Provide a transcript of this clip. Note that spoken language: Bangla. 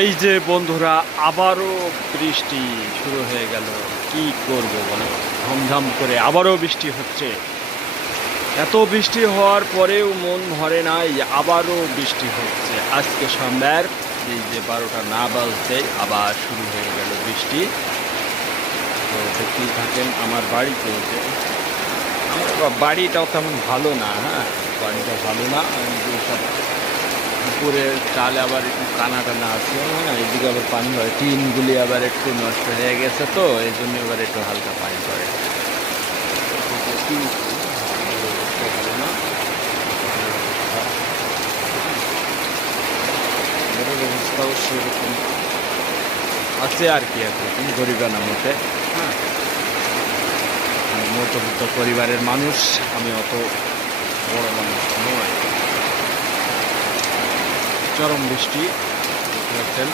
এই যে বন্ধুরা, আবারও বৃষ্টি শুরু হয়ে গেল। কি করব বলো, ঝমঝম করে আবারও বৃষ্টি হচ্ছে। এত বৃষ্টি হওয়ার পরেও মন ভরে নাই, আবারও বৃষ্টি হচ্ছে। আজকে সন্ধ্যার এই যে 12টা না বাজতে আবার শুরু হয়ে গেল বৃষ্টি। তো দেখতেই থাকেন আমার বাড়িতে যে আমার বাড়িটাও তেমন ভালো না। হ্যাঁ, বাড়িটা ভালো না। সব উপরের চাল আবার একটু কানা টানা আছে। হ্যাঁ, এদিকে আবার পানি হয়, টিনগুলি আবার একটু নষ্ট হয়ে গেছে, তো এই জন্য আবার একটু হালকা পানি পড়ে। ভালো না, ঘরের অবস্থাও সেরকম আছে আর কি, একরকম গরিবানা মতে। হ্যাঁ, আমি মধ্যবিত্ত পরিবারের মানুষ, আমি অত বড় মানুষ নয়। চরম বৃষ্টি দেখতে পাচ্ছেন।